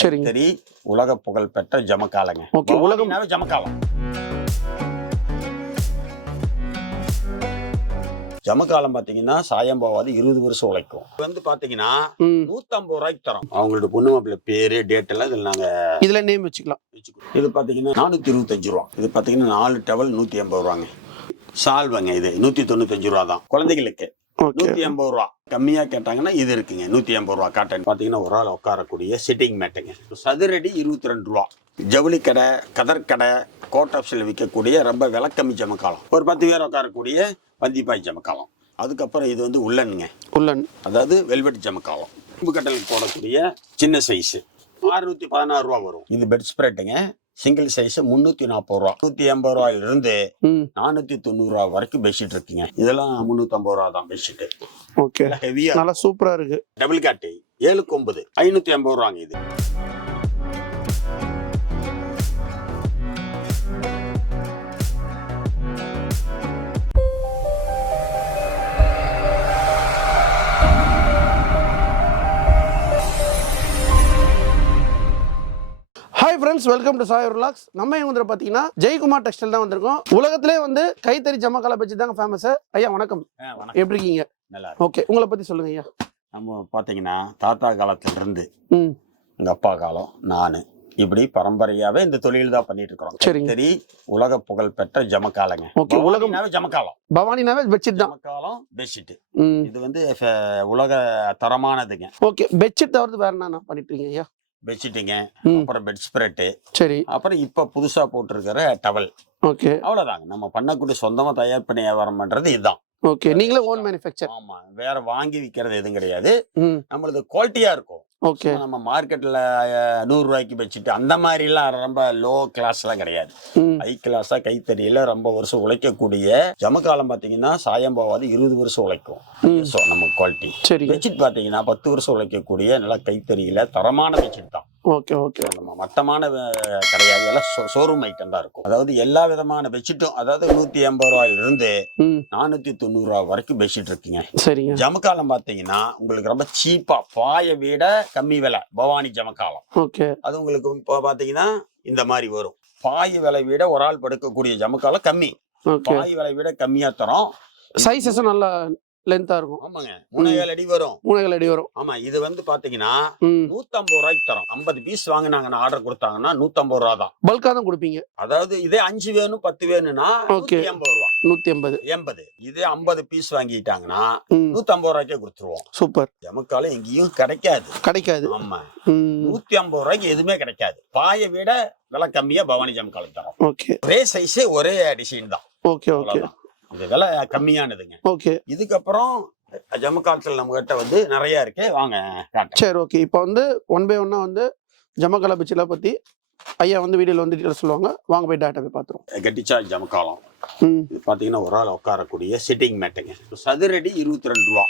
சரி, உலக புகழ் பெற்ற ஜமக்காலங்க. ஓகே, உலகம் ஜமக்காலம். ஜமக்காலம் பாத்தீங்கன்னா சாயம் போவாது, 20 வருஷம் உழைக்கும். இது வந்து பாத்தீங்கன்னா 150 ரூபாய்க்கு தரோம். அவங்களோட பொண்ணு மாப்பிள்ளை பேரு டேட் எல்லாம் இதுல நாங்க இதுல நேம் வச்சுக்கலாம். இது பாத்தீங்கன்னா 425 ரூபா. இது பாத்தீங்கன்னா 4 டவல் 180 ரூபாங்க. சால்வங்க இது 195 ரூபா தான். குழந்தைகளுக்கு 180 ரூபா. கம்மியா கேட்டாங்கன்னா இது இருக்குங்க 180 ரூபா. காட்டன் பாத்தீங்கன்னா ஒரு ஆள் உட்காரக்கூடிய சிட்டிங் மேட்டுங்க. சதுரடி 22 ரூபா. ஜவுளி கடை, கதர் கடை, கோட்டாப்ஸில் விற்கக்கூடிய ரொம்ப விலை கம்மி ஜமக்காலம். ஒரு 10 பேர் உட்காரக்கூடிய பந்திப்பாய் ஜமக்காலம். அதுக்கப்புறம் இது வந்து உள்ளனுங்க. உள்ளன் அதாவது வெல்வெட் ஜமக்காலம். இரும்பு கட்டலுக்கு போடக்கூடிய சின்ன சைஸ் 616 ரூபா வரும். இது பெட் ஸ்ப்ரெட்டுங்க. சிங்கிள் சைஸ் 340 ரூபா. 180 ரூபாயிலிருந்து 490 ரூபா வரைக்கும் பெட்ஷீட் இருக்குங்க. இதெல்லாம் 350 ரூபா தான் பெட்ஷீட். ஓகே, ஹெவியா நல்லா சூப்பரா இருக்கு. டபுள் காட்டு 7/9 550 ரூபாங்க இது. Hi friends, welcome to Sai relax. நம்ம இங்க வந்து பார்த்தீங்கன்னா ஜெயக்குமார் டெக்ஸ்டைல் தான் வந்திருக்கோம். உலகத்திலே வந்து கைத்தறி ஜமக்கால பற்றி தாங்க ஃபேமஸ். ஐயா வணக்கம், எப்படி இருக்கீங்க? நல்லா. ஓகே, உங்களை பற்றி சொல்லுங்க ஐயா. நம்ம பார்த்தீங்கன்னா தாத்தா காலத்துல இருந்து எங்க அப்பா காலம் நான் இப்படி பரம்பரையாவே இந்த தொழில் தான் பண்ணிட்டு இருக்கிறோம். சரி, உலக புகழ் பெற்ற ஜமக்காலங்க. ஓகே, உலகம் ஜமக்காலம். பவானினாவே பெட்ஷீட் தான். ஜமக்காலம் பெட்ஷீட். இது வந்து உலக தரமானதுங்க. ஓகே, பெட்ஷீட் தவிர்த்து வேற என்ன பண்ணிட்டு இருக்கீங்க ஐயா? பெட்ஷீட்டுங்க, அப்புறம் பெட் ஸ்ப்ரெட்டு, சரி, அப்புறம் இப்ப புதுசா போட்டிருக்கிற டவல். ஓகே, அவ்வளவுதாங்க. நம்ம பண்ணக்கூடிய சொந்தமா தயார் பண்ணி வியாபாரம் பண்றது இதுதான். ஓகே, நீங்களே ஓன் மேனுஃபேக்சர். ஆமா, வேற வாங்கி விக்கிறது எதுவும் கிடையாது. நம்மளது குவாலிட்டியா இருக்கும். ஓகே, நம்ம மார்க்கெட்ல 100 ரூபாய்க்கு பெட்ஷீட் அந்த மாதிரி எல்லாம் ரொம்ப லோ கிளாஸ் எல்லாம் கிடையாது. ஹை கிளாஸா கைத்தறியில ரொம்ப வருஷம் உழைக்கக்கூடிய ஜமக்காலம் பாத்தீங்கன்னா சாயம் போவாது, 20 வருஷம் உழைக்கும். நம்ம குவாலிட்டி. சரி, பெட்ஷீட் பாத்தீங்கன்னா 10 வருஷம் உழைக்கக்கூடிய நல்லா கைத்தறியில தரமான பெட்ஷீட் தான். ஓகே ஓகே, நம்ம மட்டமான கிடையாது, எல்லாம் ஷோரூம் ஐட்டம் தான் இருக்கும். அதாவது எல்லா விதமான பெட்ஷீட்டும், அதாவது 180 ரூபாயிலிருந்து 490 ரூபா வரைக்கும் பெட்ஷீட் இருக்குங்க. சரிங்க. ஜமக்காலம் பாத்தீங்கன்னா உங்களுக்கு ரொம்ப சீப்பா, பாயை விட கம்மி விலை பவானி ஜமக்காலம். ஓகே, அது உங்களுக்கு இப்போ பாத்தீங்கன்னா இந்த மாதிரி வரும். பாய் விலை விட ஒரு ஆள் படுக்கக்கூடிய ஜமக்காலம் கம்மி. பாய் விலை விட கம்மியா தரோம். சைஸஸ் நல்ல லென்த்தா இருக்கும். ஆமாங்க, 3.7 அடி வரும். 3.7 அடி வரும். ஆமா, இது வந்து பாத்தீங்கன்னா 150 ரூபாய்க்கு தரோம். 50 பீஸ் வாங்கினாங்கன்னா ஆர்டர் கொடுத்தாங்கன்னா 150 ரூபா தான். பல்கா தான் கொடுப்பீங்க. அதாவது இதே 5 வேணும் 10 வேணும்னா 180 ரூபா. 180. இதே 50 பீஸ் வாங்கிட்டாங்கன்னா 150 ரூபாய்க்கே கொடுத்துருவோம். சூப்பர். ஜமக்காலம் எங்கேயும் கிடைக்காது. ஆமா, 150 ரூபாய்க்கு எதுவுமே கிடைக்காது. பாயை விட விலை கம்மியா பவானி ஜமக்காலம் தரோம். ஓகே, ஒரே சைஸே ஒரே டிசைன் தான். ஓகே ஓகே, இது விலை கம்மியானதுங்க. ஓகே, இதுக்கப்புறம் ஜமக்காலத்தில் நம்ம கிட்ட வந்து நிறைய இருக்கு, வாங்க. சரி, ஓகே. இப்போ வந்து 1 by 1 வந்து ஜமக்கால பிச்சில பத்தி ஐயா வந்து வீடியோல வந்து டீடைல்ஸ் சொல்லுவாங்க. வாங்க போய் டேட்டா போய் பாத்துறோம். கட்டிச்சா ஜமக்காலம் இது பாத்தீங்கன்னா ஒரு ஆள் உட்காரக்கூடிய சிட்டிங் மேட்டுங்க. சதுரடி 22 ரூபா.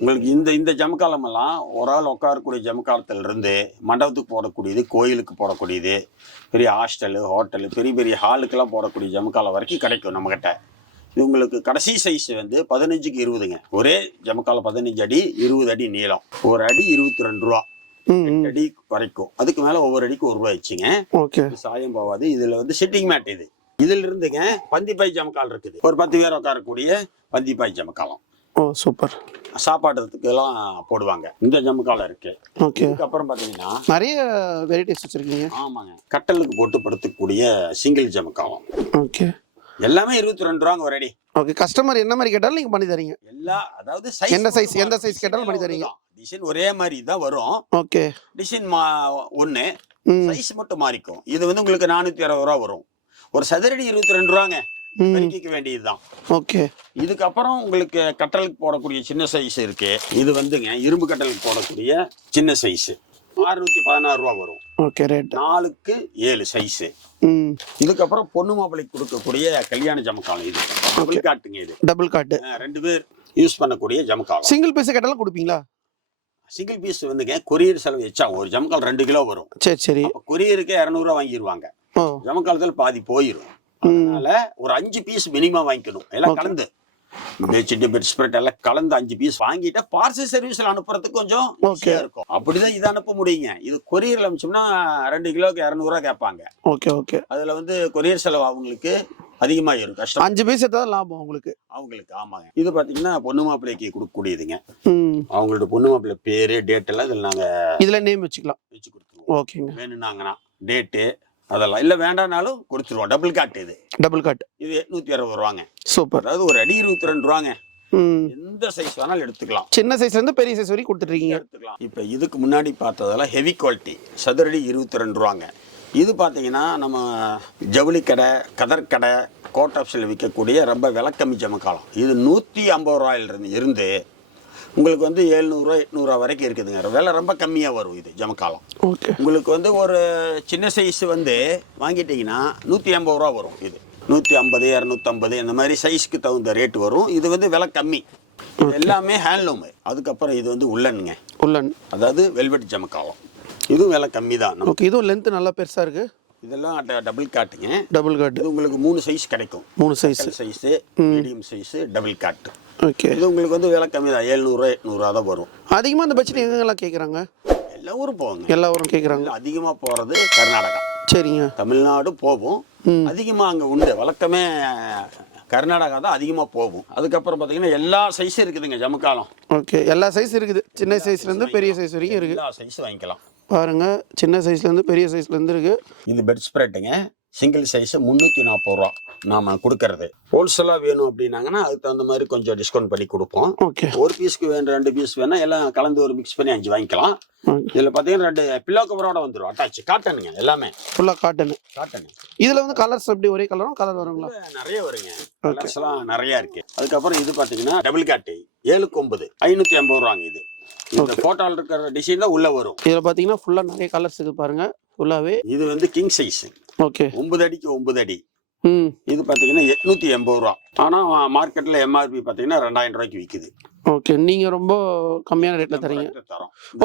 உங்களுக்கு இந்த ஜமக்காலம் எல்லாம் ஒரு ஆள் உட்காரக்கூடிய ஜமக்காலத்துல இருந்து மண்டபத்துக்கு போடக்கூடியது, கோயிலுக்கு போடக்கூடியது, பெரிய ஹாஸ்டலு, ஹோட்டலு, பெரிய பெரிய ஹாலுக்கெல்லாம் போடக்கூடிய ஜமக்காலம் வரைக்கும் கிடைக்கும் நம்ம கிட்ட. இது உங்களுக்கு கடைசி சைஸ் வந்து 15க்கு 20ங்க. ஒரே ஜமக்காலம் 15 அடி 20 அடி நீளம். ஒரு அடி 22 ரூபா. 8 அடி வரைக்கும். அதுக்கு மேல ஒவ்வொரு அடிக்கு 1 ரூபாய் வச்சுங்க. சாயம் போவாது. இதுல வந்து சிட்டிங் மேட். இதுல இருந்துங்க பந்திப்பாய் ஜமக்கால் இருக்குது. ஒரு 10 பேர் உட்காரக்கூடிய பந்திப்பாய் ஜமக்காலம். ஓ சூப்பர். சாப்பாடுறதுக்கு எல்லாம் போடுவாங்க. இந்த ஜமக்காலம் இருக்கு. அதுக்கப்புறம் பாத்தீங்கன்னா நிறைய வெரைட்டிஸ் வச்சிருக்கீங்க. ஆமாங்க, கட்டலுக்கு போட்டு படுத்தக்கூடிய சிங்கிள் ஜமக்காலம். ஓகே, எல்லாமே 22 ரூபாங்க ஒரு அடி. ஓகே, கஸ்டமர் என்ன மாதிரி கேட்டாலும் நீங்க பண்ணி தரீங்க. அதாவது எந்த சைஸ் கேட்டாலும் பண்ணி தரீங்க. டிசைன் ஒரே மாதிரி தான் வரும். ஓகே, டிசைன் ஒண்ணு, சைஸ் மட்டும் மாறிக்கும். இது வந்து உங்களுக்கு 460 ரூபா வரும். ஒரு சதுரடி 22 ரூபாங்க. பெருக்கிக்க வேண்டியதுதான். ஓகே, இதுக்கப்புறம் உங்களுக்கு கட்டலுக்கு போடக்கூடிய சின்ன சைஸ் இருக்கு. இது வந்துங்க இரும்பு கட்டலுக்கு போடக்கூடிய சின்ன சைஸ் 616 ரூபா வரும். ஓகே, ரேட் 4க்கு 7 சைஸ். இதுக்கப்புறம் பொண்ணு மாப்பிளைக்கு கொடுக்கக்கூடிய கல்யாண ஜமக்காலம். இது டபுள் காட்டுங்க. இது டபுள் காட்டு, 2 பேர் யூஸ் பண்ணக்கூடிய ஜமக்காலம். சிங்கிள் பீஸ் கேட்டாலும் கொடுப்பீங்களா? சிங்கிள் பீஸ் வந்துங்க கொரியர் செலவு எச்சா. ஒரு ஜமக்கால் 2 கிலோ வரும். சரி சரி, கொரியருக்கு 200 ரூபா வாங்கிடுவாங்க. ஜமக்காலத்தில் பாதி போயிடும். அதனால ஒரு 5 பீஸ் மினிமம் வாங்கிக்கணும். எல்லாம் கலந்து பெட்ஷீட் பெட் ஸ்ப்ரெட் எல்லாம் கலந்து 5 பீஸ் வாங்கிட்டா பார்சல் சர்வீஸ்ல அனுப்புறதுக்கு கொஞ்சம் ஈஸியா இருக்கும். அப்படிதான் இதை அனுப்ப முடியுங்க. இது கொரியர்ல அனுப்பிச்சோம்னா 2 கிலோக்கு 200 ரூபா கேட்பாங்க. ஓகே அதுல வந்து கொரியர் செலவு அவங்களுக்கு அதிகமாயிரும், கஷ்டம். 5 பீஸ் எடுத்தா லாபம் அவங்களுக்கு. ஆமாங்க. இது பாத்தீங்கன்னா பொண்ணு மாப்பிள்ளைக்கு கொடுக்கக்கூடியதுங்க. அவங்களோட பொண்ணு மாப்பிள்ளை பேரு டேட் எல்லாம் இதுல நேம் வச்சுக்கலாம், வச்சு கொடுத்துருவோம். ஓகேங்க. வேணும்னாங்கன்னா டேட்டு அதெல்லாம் இல்ல வேண்டாம்னாலும் கொடுத்துருவோம். டபுள் காட் இது இது 860 ரூபாங்க. சூப்பர். அதாவது ஒரு அடி 22 ரூபாங்க. எந்த சைஸ் வேணாலும் எடுத்துக்கலாம், சின்ன சைஸ்ல இருந்து பெரிய சைஸ் வரைக்கும் கொடுத்துருக்கீங்க. எடுத்துக்கலாம். இப்ப இதுக்கு முன்னாடி பார்த்ததெல்லாம் ஹெவி குவாலிட்டி சதுரடி 22 ரூபாங்க. இது பார்த்தீங்கன்னா நம்ம ஜவுளி கடை, கதர் கடை, கோட் ஆப்ஸில் விற்கக்கூடிய ரொம்ப விலை கம்மி ஜமக்காலம். இது 150 ரூபாயிலிருந்து இருந்து உங்களுக்கு வந்து 700 800 வரைக்கும் இருக்குதுங்க. விலை ரொம்ப கம்மியாக வரும் இது ஜமக்காலம். உங்களுக்கு வந்து ஒரு சின்ன சைஸ் வந்து வாங்கிட்டீங்கன்னா 150 ரூபா வரும். இது 150 250 இந்த மாதிரி சைஸ்க்கு தகுந்த ரேட் வரும். இது வந்து விலை கம்மி. இது எல்லாமே ஹேண்ட்லூமு. அதுக்கப்புறம் இது வந்து உள்ளனுங்க, அதாவது வெல்வெட் ஜமக்காலம். இதுவும் விலை கம்மி தான். இதுவும் லென்த் நல்லா பெருசா இருக்கு. இதெல்லாம் டபுள் காட்டுங்க. டபுள் காட் இது உங்களுக்கு 3 சைஸ் கிடைக்கும். 3 size, medium size, double God. Okay. இது உங்களுக்கு வந்து விலை கம்மி தான். 700 800 தான் வரும். அதிகமா அந்த பட்ஜெட் எங்கெல்லாம் கேக்குறாங்க? எல்லா ஊரும் போவாங்க. எல்லா ஊரும் கேக்குறாங்க. அதிகமா போறது கர்நாடகா. சரிங்க. தமிழ்நாடு போகும். அதிகமா அங்க உண்டு. வழக்கமே கர்நாடகா தான் அதிகமா போகும். அதுக்கப்புறம் பாத்தீங்கன்னா எல்லா சைஸும் இருக்குதுங்க ஜமக்காலம். ஓகே, எல்லா சைஸ் இருக்குது. சின்ன சைஸ்ல இருந்து பெரிய சைஸ் வரைக்கும் இருக்கு. எல்லா சைஸ் வாங்கிக்கலாம் பாருங்க. சின்ன சைஸ்ல இருந்து பெரிய சைஸ்ல இருந்து இருக்கு. இது பெட் ஸ்ப்ரெட்டுங்க. சிங்கிள் சைஸ் 340 ரூபா நாம கொடுக்கறது. ஹோல்சேலா வேணும் அப்படின்னாங்கன்னா அதுக்கு தகுந்த மாதிரி கொஞ்சம் டிஸ்கவுண்ட் பண்ணி கொடுப்போம். ஓகே. ஒரு பீஸ்க்கு வேணும் 2 பீஸ் வேணா எல்லாம் கலந்து ஒரு மிக்ஸ் பண்ணி 5 வாங்கிக்கலாம். இதுல பாத்தீங்கன்னா 2 பில்லோ கவரோட வந்துடும். அட்டாச் காட்டனுங்க, எல்லாமே ஃபுல்லா காட்டன். இதுல வந்து கலர்ஸ் எப்படி ஒரே கலரும் கலர் வருங்களா? நிறைய வருங்க. கலர்ஸ் எல்லாம் நிறைய இருக்கு. அதுக்கப்புறம் இது பாத்தீங்கன்னா டபுள் காட்டு 7/9 550 ரூபாங்க. இது இந்த போட்டோல இருக்கிற டிசைன் தான் உள்ள வரும். இதுல பாத்தீங்கன்னா ஃபுல்லா நிறைய கலர்ஸ் இருக்கு பாருங்க. ஃபுல்லாவே இது வந்து கிங் சைஸ். ஓகே. 9 அடிக்கு 9 அடி. இது பாத்தீங்கன்னா 880 ரூபா. ஆனா மார்க்கெட்ல எம்ஆர்பி பாத்தீங்கன்னா 2000 ரூபாய்க்கு விக்குது. ஓகே, நீங்க ரொம்ப கம்மியான ரேட்ல தரீங்க.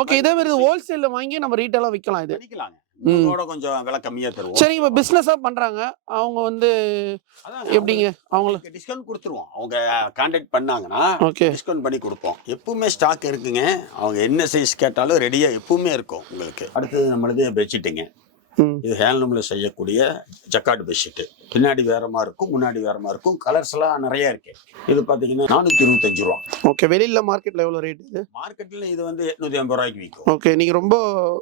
ஓகே, இதே மாதிரி ஹோல்சேல்ல வாங்கி நம்ம ரீட்டைலா விக்கலாம். இது விக்கலாங்க. இதோட கொஞ்சம் விலை கம்மியா தருவோம். சரி, இப்ப பிசினஸா பண்றாங்க அவங்க வந்து எப்படிங்க? அவங்களுக்கு டிஸ்கவுண்ட் கொடுத்துருவோம். அவங்க கான்டாக்ட் பண்ணாங்கன்னா டிஸ்கவுண்ட் பண்ணி கொடுப்போம். எப்பவுமே ஸ்டாக் இருக்குங்க. அவங்க என்ன சைஸ் கேட்டாலும் ரெடியா எப்பவுமே இருக்கும் உங்களுக்கு. அடுத்தது நம்மளது பெட்ஷீட்டுங்க. இது ஹேண்ட்லூம்ல செய்யக்கூடிய ஜக்கார்ட் பெட்ஷீட். பின்னாடி வேறமா இருக்கும், முன்னாடி வேறமா இருக்கும். கலர்ஸ் எல்லாம் நிறைய இருக்கு. இது பாத்தீங்கன்னா 425 ரூபா. ஓகே. வெளியில மார்க்கெட்ல எவ்வளவு ரேட் இது? மார்க்கெட்ல இது வந்து 850 ரூபாய்க்கு விற்கும். ஓகே, நீங்க ரொம்ப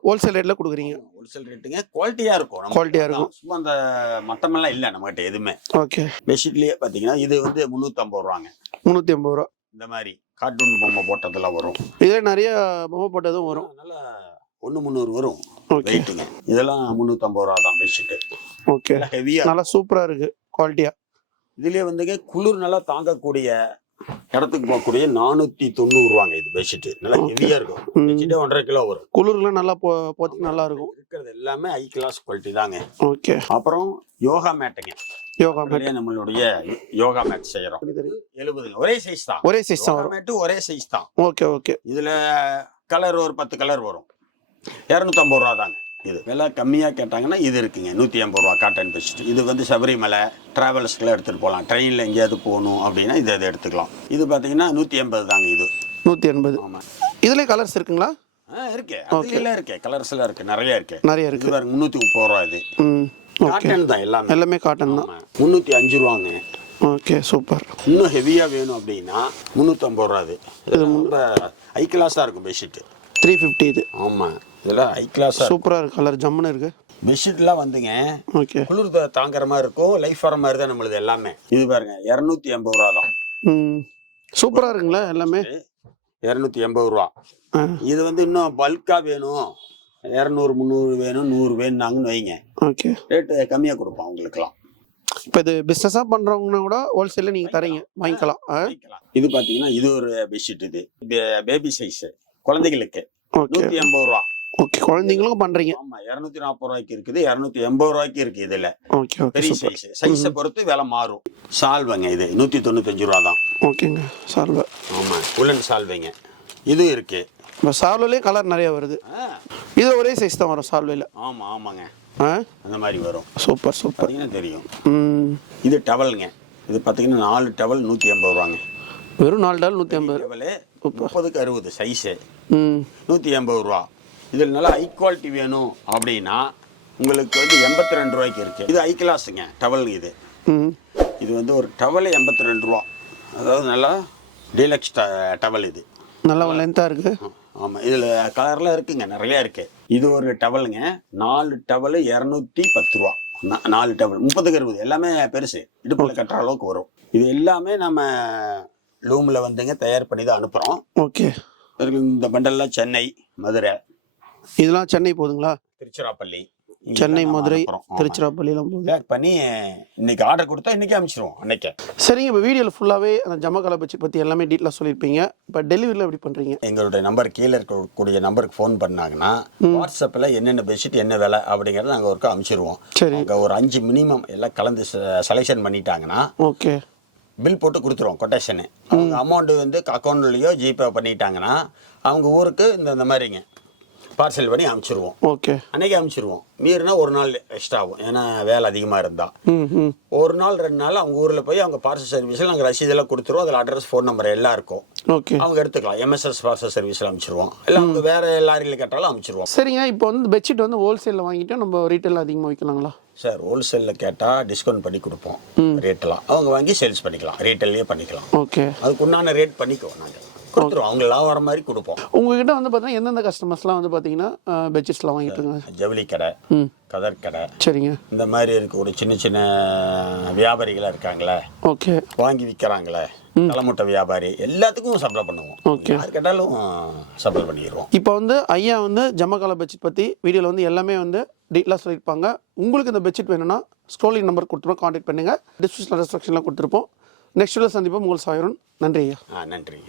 ஹோல்சேல் ரேட்ல கொடுக்குறீங்க. ஹோல்சேல் ரேட்டுங்க. குவாலிட்டியா இருக்கும். குவாலிட்டியா இருக்கும். சும்மா அந்த மட்டமெல்லாம் இல்ல நம்ம கிட்ட எதுவுமே. ஓகே. பெட்ஷீட்லயே பாத்தீங்கன்னா இது வந்து 350 ரூபாங்க. 350 ரூபா. இந்த மாதிரி கார்ட்டூன் பொம்மை போட்டதெல்லாம் வரும். இதுல நிறைய பொம்மை போட்டதும் வரும். நல்லா 1/300 வரும் வெயிட்டுங்க. இதெல்லாம் 350 ரூபா தான் பெட்ஷீட். ஓகே. ஹெவியா நல்லா சூப்பரா இருக்கு குவாலிட்டியா. இதுலயே வந்துங்க குளிர் நல்லா தாங்கக்கூடிய இடத்துக்கு போகக்கூடிய 490 ரூபாங்க. இது பெட்ஷீட் நல்லா ஹெவியா இருக்கும். பெட்ஷீட் 1.5 கிலோ வரும். குளிர்ல நல்லா போத்தி நல்லா இருக்கும். இருக்கிறது எல்லாமே ஹை கிளாஸ் குவாலிட்டி தாங்க. ஓகே. அப்புறம் யோகா மேட்டுங்க. யோகா மேட் நம்மளுடைய யோகா மேட் செய்யறோம். 70 ஒரே சைஸ் தான். ஒரே சைஸ் தான் வரும். மேட் ஒரே சைஸ் தான். Okay okay. இதுல கலர் ஒரு 10 கலர் வரும். 250 ரூபா தாங்க. இது விலை கம்மியா கேட்டாங்கன்னா இது இருக்குங்க 150 ரூபா காட்டன் பெட்ஷீட். இது வந்து சபரிமலை டிராவல்ஸ்க்குலாம் எடுத்துட்டு போகலாம். ட்ரெயின்ல எங்கேயாவது போகணும் அப்படின்னா இதை எடுத்துக்கலாம். இது பாத்தீங்கன்னா 180 தாங்க. இது 180. ஆமா. இதுல கலர்ஸ் இருக்குங்களா? இருக்கு. அதுல இருக்கு. கலர்ஸ் எல்லாம் இருக்கு. நிறைய இருக்கு. இருக்கு. இது 330 ரூபா. இது காட்டன் தான். எல்லாமே காட்டன் தான். 305 ரூபாங்க. Okay, super. இன்னும் ஹெவியா வேணும் அப்படின்னா 350 ரூபா. இது ரொம்ப ஹை கிளாஸா இருக்கும் பெட்ஷீட். 350 இது. ஆமா, இதெல்லாம் ஹை கிளாஸ். சூப்பரா இருக்கு. கலர் ஜம்முன்னு இருக்கு. பெட்ஷீட்லாம் வந்துங்க ஓகே குளிர் தாங்குற மாதிரி இருக்கும். லைஃப் வர மாதிரி தான் நம்மளுது எல்லாமே. இது பாருங்க 280 ரூபா தான். சூப்பரா இருக்குங்களா எல்லாமே? 280 ரூபா. இது வந்து இன்னும் பல்கா வேணும், 200 300 வேணும், 100 வேணும்னாங்கன்னு வைங்க. ஓகே, ரேட்டு கம்மியா கொடுப்போம் உங்களுக்குலாம். இப்போ இது பிசினஸா பண்றவங்கன்னா கூட ஹோல்சேல்ல நீங்க தரீங்க, வாங்கிக்கலாம். இது பாத்தீங்கன்னா இது ஒரு பெட்ஷீட். இது பேபி சைஸ் குழந்தைகளுக்கு 180 ரூபா. ஓகே, குழந்தைங்களுக்கும் பண்றீங்க? ஆமா, 240 ரூபாய்க்கு இருக்குது, 280 ரூபாய்க்கு இருக்கு. இதுல ஓகே ஓகே, பெரிய சைஸ். சைஸை பொறுத்து விலை மாறும். சால்வைங்க இது 195 ரூபா தான். ஓகேங்க, சால்வை. ஆமா, உலன் சால்வைங்க. இது இருக்கு. இப்போ சால்வையிலே கலர் நிறைய வருது. இது ஒரே சைஸ் தான் வரும் சால்வையில? ஆமா ஆமாங்க, அந்த மாதிரி வரும். சூப்பர் சூப்பர், தெரியும். இது டவலுங்க. இது பாத்தீங்கன்னா 4 டவல் 180 ரூபாங்க. வெறும் 4 டால் 150. டவலு 30க்கு 60 சைஸு ம் 180 ரூபா. இதில் நல்லா ஹை குவாலிட்டி வேணும் அப்படின்னா உங்களுக்கு வந்து 82 ரூபாய்க்கு இருக்குது. இது ஹை கிளாஸுங்க டவல். ம் இது வந்து ஒரு டவல் 82 ரூபா. அதாவது நல்லா டீலக்ஸ் டவல். இது நல்லா லென்த்தாக இருக்குது. ஆமாம், இதில் கலர்லாம் இருக்குங்க, நிறையா இருக்குது. இது ஒரு டவலுங்க. 4 டவலு 210 ரூபா. 4 டவல் 30க்கு 60 எல்லாமே பெருசு, இடுப்பில் கட்டுற அளவுக்கு வரும். இது எல்லாமே நம்ம லூமில் வந்துங்க தயார் பண்ணி தான் அனுப்புகிறோம். ஓகே. இந்த பண்டல்லாம் சென்னை, மதுரை, இதெல்லாம் சென்னை போகுதுங்களா? திருச்சிராப்பள்ளி, சென்னை, மதுரை, திருச்சிராப்பள்ளிலாம் போகுது. பேக் பண்ணி இன்னைக்கு ஆர்டர் கொடுத்தா இன்னைக்கு அனுப்பிச்சிடுவோம் அன்னைக்கு. சரிங்க, இப்போ வீடியோவில் ஃபுல்லாகவே அந்த ஜமக்காலா பெட்ஷீட் பற்றி எல்லாமே டீட்டெயிலாக சொல்லியிருப்பீங்க. இப்போ டெலிவரியில் எப்படி பண்ணுறீங்க? எங்களுடைய நம்பர் கீழே இருக்கக்கூடிய நம்பருக்கு ஃபோன் பண்ணாங்கன்னா வாட்ஸ்அப்பில் என்னென்ன பெட்ஷீட் என்ன விலை அப்படிங்கிறத நாங்கள் ஒருக்கா அனுப்பிச்சிடுவோம். சரி. அங்கே ஒரு 5 மினிமம் எல்லாம் கலந்து செலெக்ஷன் பண்ணிட்டாங்கன்னா ஓகே பில் போட்டு கொடுத்துருவோம், கொட்டேஷனு. அவங்க அமௌண்ட்டு வந்து அக்கௌண்ட்லேயோ ஜிபே பண்ணிட்டாங்கன்னா அவங்க ஊருக்கு இந்த மாதிரிங்க பார்சல் பண்ணி அனுப்பிச்சிடுவோம். ஓகே. அன்றைக்கி அனுப்பிச்சிடுவோம். மீறினா ஒரு நாள் எக்ஸ்ட்ரா ஆகும், ஏன்னா வேலை அதிகமாக இருந்தால். ம் ஒரு நாள் 2 நாள் அவங்க ஊரில் போய் அவங்க பார்சல் சர்வீஸில் நாங்கள் ரசீதெல்லாம் கொடுத்துருவோம். அதில் அட்ரஸ், ஃபோன் நம்பர் எல்லாம் இருக்கும். ஓகே. அவங்க எடுத்துக்கலாம். எம்எஸ்எஸ் பார்சல் சர்வீஸில் அனுப்பிச்சிடுவோம். இல்லை அவங்க வேறு லாரியில் கேட்டாலும் அனுப்பிச்சிடுவோம். சரிங்க, இப்போ வந்து பெட்ஷீட் வந்து ஹோல்சேலில் வாங்கிட்டு நம்ம ரீட்டைல் அதிகமாக விற்கலாங்களா? சார், ஹோல்சேலில் கேட்டால் டிஸ்கவுண்ட் பண்ணி கொடுப்போம். ரேட்டெல்லாம் அவங்க வாங்கி சேல்ஸ் பண்ணிக்கலாம், ரீட்டைல்லையே பண்ணிக்கலாம். ஓகே. அதுக்கு உண்டான ரேட் பண்ணிக்குவோம், நாங்கள் கொடுத்துருவோம். அவங்க லாபம் வர மாதிரி கொடுப்போம். உங்ககிட்ட வந்து பார்த்தீங்கன்னா எந்தெந்த கஸ்டமர்ஸ்லாம் வந்து பார்த்தீங்கன்னா பெட்ஷீட்ஸ்லாம் வாங்கிட்டு இருக்காங்க? ஜவுளி கடை, கதர் கடை, சரிங்க, இந்த மாதிரி இருக்க ஒரு சின்ன சின்ன வியாபாரிகளாக இருக்காங்களே, ஓகே, வாங்கி விற்கிறாங்களே, தலைமுட்டை வியாபாரி, எல்லாத்துக்கும் சப்ளை பண்ணுவோம். ஓகே. யார் கேட்டாலும் சப்ளை பண்ணிடுவோம். இப்போ வந்து ஐயா வந்து ஜமக்காலா பெட்ஷீட் பற்றி வீடியோவில் வந்து எல்லாமே வந்து டீட்டெயிலாக சொல்லியிருப்பாங்க. உங்களுக்கு இந்த பெட்ஷீட் வேணும்னா ஸ்க்ரோலிங் நம்பர் கொடுத்துருப்போம், கான்டாக்ட் பண்ணுங்கள். டிஸ்கிரிப்ஷனில் ரெஸ்ட்ரக்ஷன்லாம் கொடுத்துருப்போம். நெக்ஸ்ட் வீடியோ சந்திப்போம். உங்கள் சாயரன். நன்றி ஐயா. நன்றி.